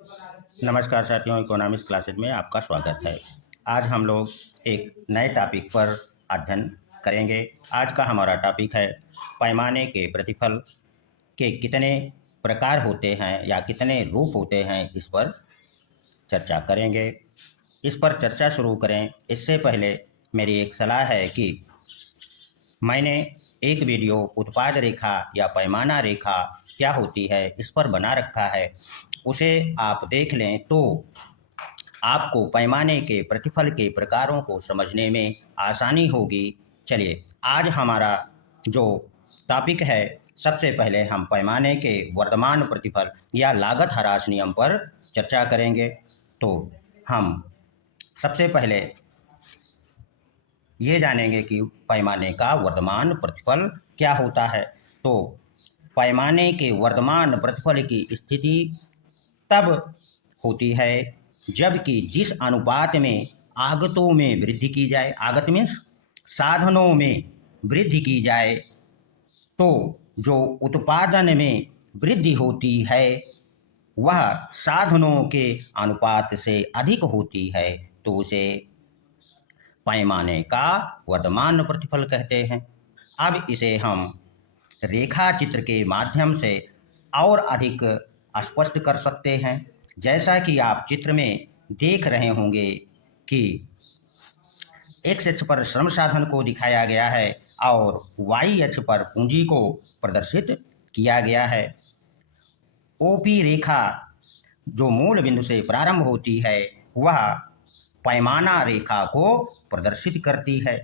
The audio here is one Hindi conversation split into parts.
नमस्कार साथियों, इकोनॉमिक्स क्लासेज में आपका स्वागत है। आज हम लोग एक नए टॉपिक पर अध्ययन करेंगे। आज का हमारा टॉपिक है पैमाने के प्रतिफल के कितने प्रकार होते हैं या कितने रूप होते हैं, इस पर चर्चा करेंगे। इस पर चर्चा शुरू करें इससे पहले मेरी एक सलाह है कि मैंने एक वीडियो उत्पाद रेखा या पैमाना रेखा क्या होती है इस पर बना रखा है, उसे आप देख लें तो आपको पैमाने के प्रतिफल के प्रकारों को समझने में आसानी होगी। चलिए, आज हमारा जो टॉपिक है, सबसे पहले हम पैमाने के वर्तमान प्रतिफल या लागत ह्रास नियम पर चर्चा करेंगे। तो हम सबसे पहले ये जानेंगे कि पैमाने का वर्तमान प्रतिफल क्या होता है। तो पैमाने के वर्तमान प्रतिफल की स्थिति तब होती है जबकि जिस अनुपात में आगतों में वृद्धि की जाए, आगत मीन्स साधनों में वृद्धि की जाए, तो जो उत्पादन में वृद्धि होती है वह साधनों के अनुपात से अधिक होती है, तो उसे पैमाने का वर्तमान प्रतिफल कहते हैं। अब इसे हम रेखा चित्र के माध्यम से और अधिक स्पष्ट कर सकते हैं। जैसा कि आप चित्र में देख रहे होंगे कि एक्स अक्ष पर श्रम साधन को दिखाया गया है और वाई अक्ष पर पूंजी को प्रदर्शित किया गया है। ओपी रेखा जो मूल बिंदु से प्रारंभ होती है वह पैमाना रेखा को प्रदर्शित करती है।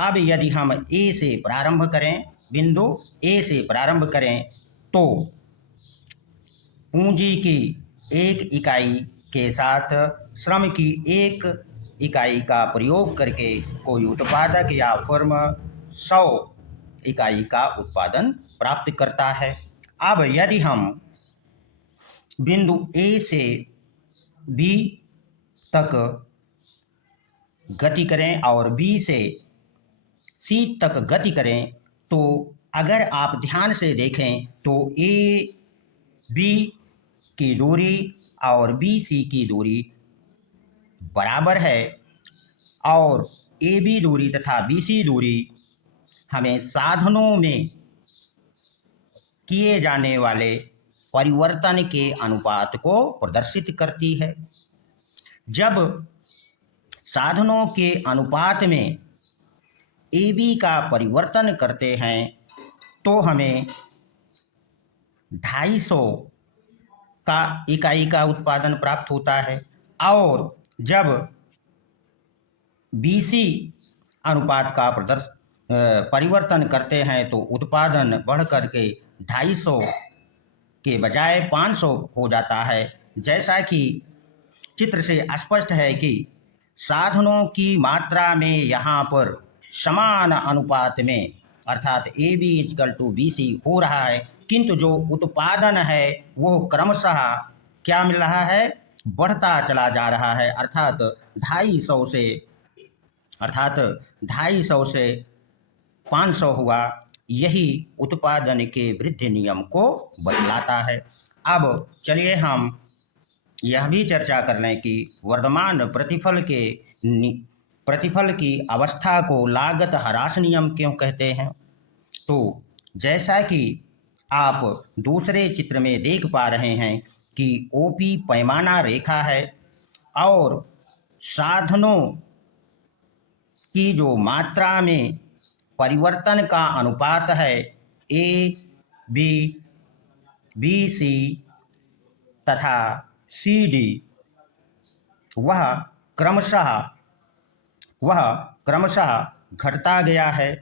अब यदि हम ए से प्रारंभ करें, बिंदु ए से प्रारंभ करें, तो पूंजी की एक इकाई के साथ श्रम की एक इकाई का प्रयोग करके कोई उत्पादक या फर्म 100 इकाई का उत्पादन प्राप्त करता है। अब यदि हम बिंदु ए से बी तक गति करें और बी से सी तक गति करें, तो अगर आप ध्यान से देखें तो ए बी की दूरी और बी सी की दूरी बराबर है और ए बी दूरी तथा बी सी दूरी हमें साधनों में किए जाने वाले परिवर्तन के अनुपात को प्रदर्शित करती है। जब साधनों के अनुपात में ए बी का परिवर्तन करते हैं तो हमें 250 का इकाई का उत्पादन प्राप्त होता है और जब बीसी अनुपात का परिवर्तन करते हैं तो उत्पादन बढ़ करके 250 के बजाय 500 हो जाता है। जैसा कि चित्र से स्पष्ट है कि साधनों की मात्रा में यहाँ पर समान अनुपात में अर्थात A B equal to B C हो रहा है, किंतु जो उत्पादन है वो क्रमशः क्या मिल रहा है, बढ़ता चला जा रहा है। अर्थात 250 से 500 हुआ। यही उत्पादन के वृद्धि नियम को बतलाता है। अब चलिए हम यह भी चर्चा कर लें कि वर्तमान प्रतिफल की अवस्था को लागत ह्रास नियम क्यों कहते हैं। तो जैसा कि आप दूसरे चित्र में देख पा रहे हैं कि ओपी पैमाना रेखा है और साधनों की जो मात्रा में परिवर्तन का अनुपात है ए बी बी सी तथा सी डी वह क्रमशः घटता गया है।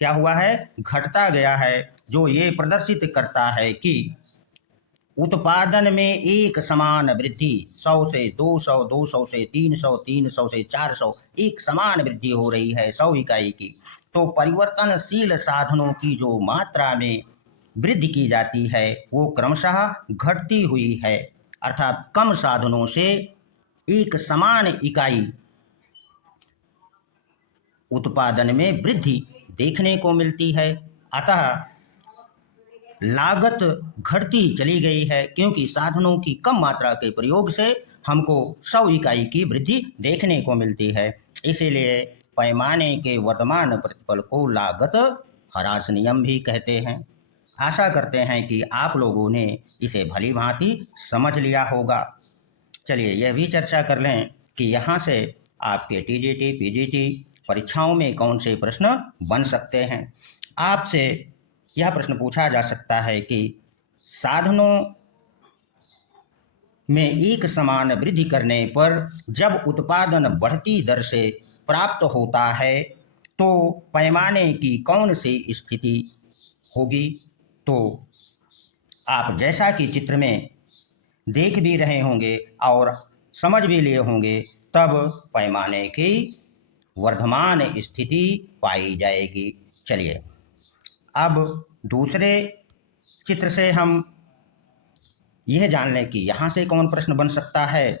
क्या हुआ है, घटता गया है, जो ये प्रदर्शित करता है कि उत्पादन में एक समान वृद्धि 100 से 200, 200 से 300, 300 से 400 एक समान वृद्धि हो रही है 100 इकाई की। तो परिवर्तनशील साधनों की जो मात्रा में वृद्धि की जाती है वो क्रमशः घटती हुई है, अर्थात कम साधनों से एक समान इकाई उत्पादन में वृद्धि देखने को मिलती है। अतः लागत घटती चली गई है, क्योंकि साधनों की कम मात्रा के प्रयोग से हमको 100 इकाई की वृद्धि देखने को मिलती है। इसीलिए पैमाने के वर्तमान प्रतिफल को लागत ह्रास नियम भी कहते हैं। आशा करते हैं कि आप लोगों ने इसे भली भांति समझ लिया होगा। चलिए यह भी चर्चा कर लें कि यहाँ से आपके टीजीटी, पीजीटी परीक्षाओं में कौन से प्रश्न बन सकते हैं। आपसे यह प्रश्न पूछा जा सकता है कि साधनों में एक समान वृद्धि करने पर जब उत्पादन बढ़ती दर से प्राप्त होता है तो पैमाने की कौन सी स्थिति होगी। तो आप जैसा कि चित्र में देख भी रहे होंगे और समझ भी लिए होंगे, तब पैमाने की वर्धमान स्थिति पाई जाएगी। चलिए अब दूसरे चित्र से हम यह जान लें कि यहाँ से कौन प्रश्न बन सकता है।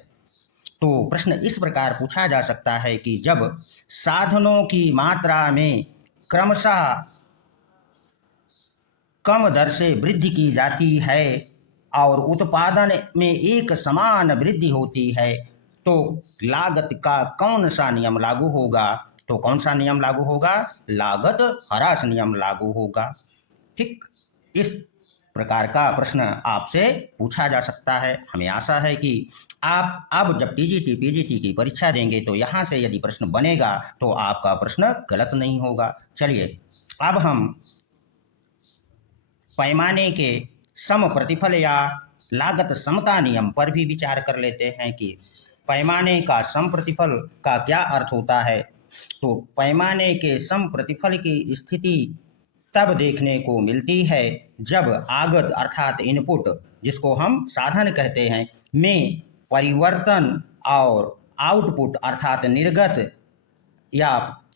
तो प्रश्न इस प्रकार पूछा जा सकता है कि जब साधनों की मात्रा में क्रमशः कम दर से वृद्धि की जाती है और उत्पादन में एक समान वृद्धि होती है तो लागत का कौन सा नियम लागू होगा। तो कौन सा नियम लागू होगा? लागत ह्रास नियम लागू होगा। ठीक इस प्रकार का प्रश्न आपसे पूछा जा सकता है। हमें आशा है कि आप अब जब टीजीटी, पीजीटी की परीक्षा देंगे तो यहाँ से यदि प्रश्न बनेगा तो आपका प्रश्न गलत नहीं होगा। चलिए अब हम पैमाने के सम प्रतिफल या लागत समता नियम पर भी विचार कर लेते हैं कि पैमाने का सम प्रतिफल का क्या अर्थ होता है। तो पैमाने के सम प्रतिफल की स्थिति तब देखने को मिलती है जब आगत अर्थात इनपुट, जिसको हम साधन कहते हैं, में परिवर्तन और आउटपुट अर्थात निर्गत या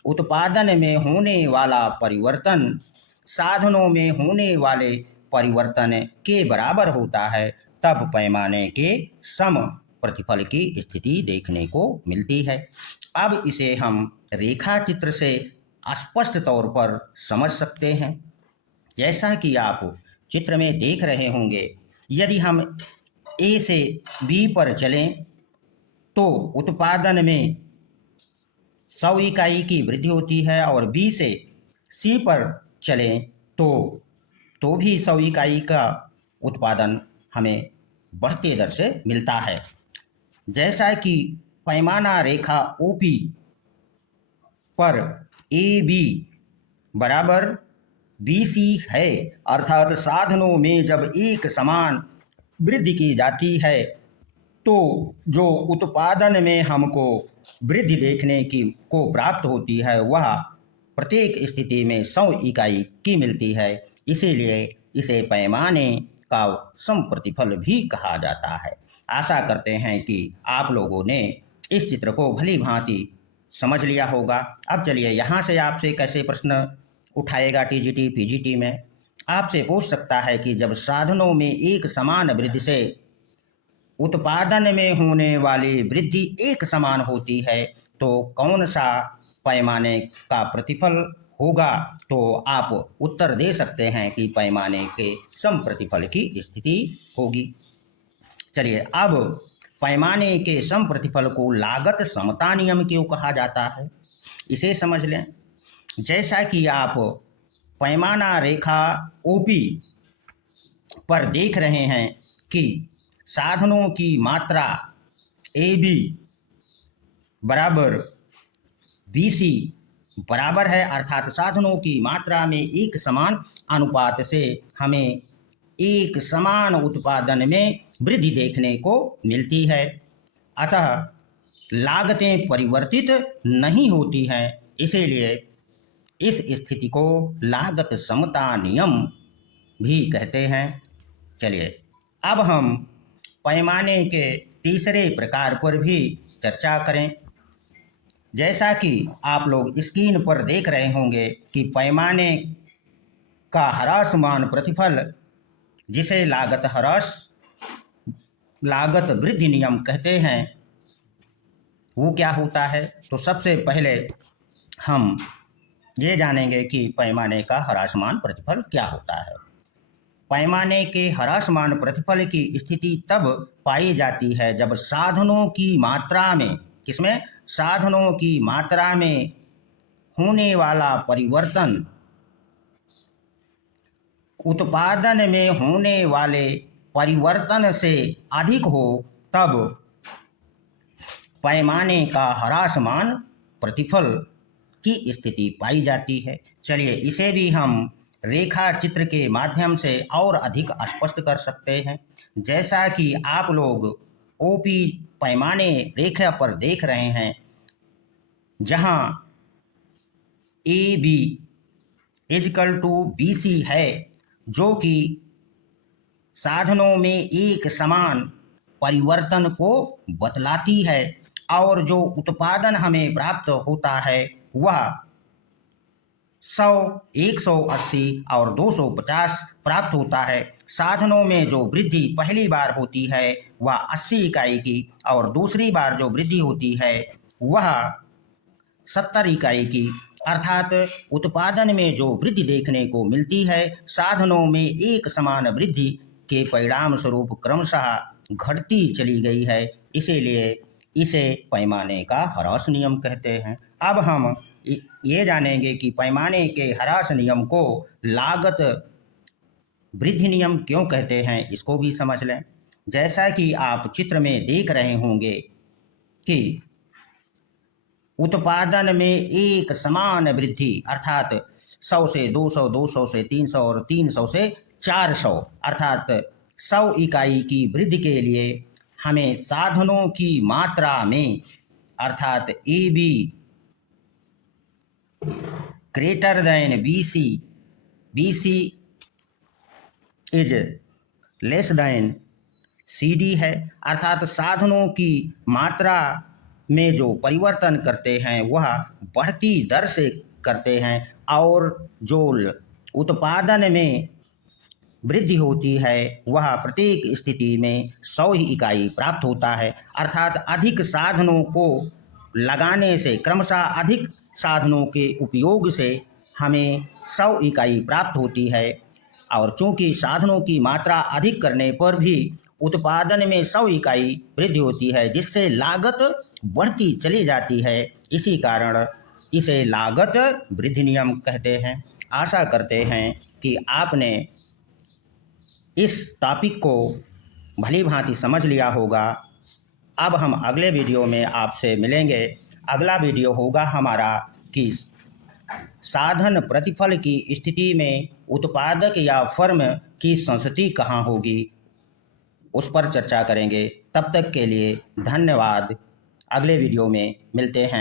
उत्पादन में होने वाला परिवर्तन साधनों में होने वाले परिवर्तन के बराबर होता है, तब पैमाने के सम प्रतिफल की स्थिति देखने को मिलती है। अब इसे हम रेखा चित्र से स्पष्ट तौर पर समझ सकते हैं। जैसा कि आप चित्र में देख रहे होंगे, यदि हम ए से बी पर चलें तो उत्पादन में 100 इकाई की वृद्धि होती है और बी से सी पर चलें तो भी 100 इकाई का उत्पादन हमें बढ़ते दर से मिलता है। जैसा कि पैमाना रेखा ओपी पर ए बी बराबर बी सी है, अर्थात साधनों में जब एक समान वृद्धि की जाती है तो जो उत्पादन में हमको वृद्धि देखने को प्राप्त होती है वह प्रत्येक स्थिति में 100 इकाई की मिलती है। इसीलिए इसे पैमाने का सम प्रतिफल भी कहा जाता है। आशा करते हैं कि आप लोगों ने इस चित्र को भली भांति समझ लिया होगा। अब चलिए यहाँ से आपसे कैसे प्रश्न उठाएगा टीजीटी, पीजीटी में। आपसे पूछ सकता है कि जब साधनों में एक समान वृद्धि से उत्पादन में होने वाली वृद्धि एक समान होती है तो कौन सा पैमाने का प्रतिफल होगा। तो आप उत्तर दे सकते हैं कि पैमाने के सम प्रतिफल की स्थिति होगी। चलिए अब पैमाने के सम प्रतिफल को लागत समता नियम क्यों कहा जाता है, इसे समझ लें। जैसा कि आप पैमाना रेखा ओपी पर देख रहे हैं कि साधनों की मात्रा ए बी बराबर बी सी बराबर है, अर्थात साधनों की मात्रा में एक समान अनुपात से हमें एक समान उत्पादन में वृद्धि देखने को मिलती है। अतः लागतें परिवर्तित नहीं होती हैं, इसीलिए इस स्थिति को लागत समता नियम भी कहते हैं। चलिए अब हम पैमाने के तीसरे प्रकार पर भी चर्चा करें। जैसा कि आप लोग स्क्रीन पर देख रहे होंगे कि पैमाने का ह्रासमान प्रतिफल, जिसे लागत ह्रास लागत वृद्धि नियम कहते हैं, वो क्या होता है। तो सबसे पहले हम ये जानेंगे कि पैमाने का ह्रासमान प्रतिफल क्या होता है। पैमाने के ह्रासमान प्रतिफल की स्थिति तब पाई जाती है जब साधनों की मात्रा में, किसमें, साधनों की मात्रा में होने वाला परिवर्तन उत्पादन में होने वाले परिवर्तन से अधिक हो, तब पैमाने का ह्रासमान प्रतिफल की स्थिति पाई जाती है। चलिए इसे भी हम रेखा चित्र के माध्यम से और अधिक स्पष्ट कर सकते हैं। जैसा कि आप लोग ओपी पैमाने रेखा पर देख रहे हैं, जहां A B equal to B C है, जो कि साधनों में एक समान परिवर्तन को बतलाती है, और जो उत्पादन हमें प्राप्त होता है वह 100, 180 और 250 प्राप्त होता है। साधनों में जो वृद्धि पहली बार होती है वह 80 इकाई की, और दूसरी बार जो वृद्धि होती है वह 70 इकाई की। अर्थात उत्पादन में जो वृद्धि देखने को मिलती है, साधनों में एक समान वृद्धि के परिणाम स्वरूप क्रमशः घटती चली गई है। इसीलिए इसे पैमाने का ह्रास नियम कहते हैं। अब हम ये जानेंगे कि पैमाने के ह्रास नियम को लागत वृद्धि नियम क्यों कहते हैं, इसको भी समझ लें। जैसा कि आप चित्र में देख रहे होंगे कि उत्पादन में एक समान वृद्धि, अर्थात 100 से 200, 200 से 300 और 300 से 400, अर्थात 100 इकाई की वृद्धि के लिए हमें साधनों की मात्रा में, अर्थात A B greater than B C, B C is less than C D है। अर्थात साधनों की मात्रा में जो परिवर्तन करते हैं वह बढ़ती दर से करते हैं, और जो उत्पादन में वृद्धि होती है वह प्रत्येक स्थिति में 100 ही इकाई प्राप्त होता है। अर्थात अधिक साधनों को लगाने से, क्रमशः अधिक साधनों के उपयोग से हमें 100 इकाई प्राप्त होती है, और चूंकि साधनों की मात्रा अधिक करने पर भी उत्पादन में 100 इकाई वृद्धि होती है, जिससे लागत बढ़ती चली जाती है। इसी कारण इसे लागत वृद्धि नियम कहते हैं। आशा करते हैं कि आपने इस टॉपिक को भली भांति समझ लिया होगा। अब हम अगले वीडियो में आपसे मिलेंगे। अगला वीडियो होगा हमारा कि साधन प्रतिफल की स्थिति में उत्पादक या फर्म की संस्थिति कहाँ होगी, उस पर चर्चा करेंगे। तब तक के लिए धन्यवाद। अगले वीडियो में मिलते हैं।